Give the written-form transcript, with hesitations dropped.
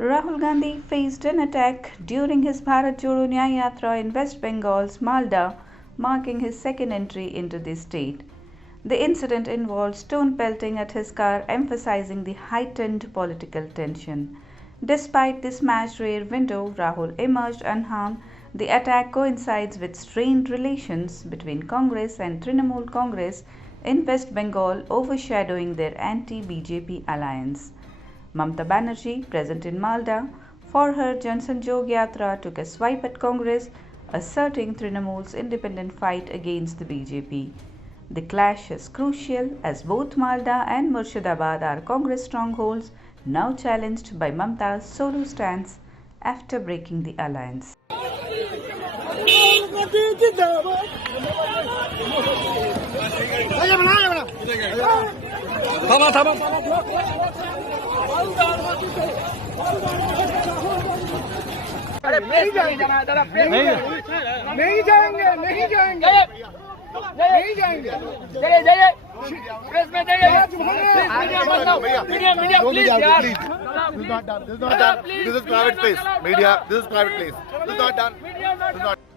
Rahul Gandhi faced an attack during his Bharat Jodo Yatra in West Bengal's Malda, marking his second entry into the state. The incident involved stone pelting at his car, emphasizing the heightened political tension. Despite the smashed rear window, Rahul emerged unharmed. The attack coincides with strained relations between Congress and Trinamool Congress in West Bengal, overshadowing their anti-BJP alliance. Mamata Banerjee, present in Malda for her Jansanjog Yatra, took a swipe at Congress, asserting Trinamool's independent fight against the BJP. The clash is crucial as both Malda and Murshidabad are Congress strongholds, now challenged by Mamata's solo stance after breaking the alliance. नहीं जाएंगे नहीं जाएंगे नहीं जाएंगे नहीं जाएंगे जाइए जाइए प्रेस में जाइए मीडिया प्लीज यार this is not done this is private place media this is private place this is not done this is not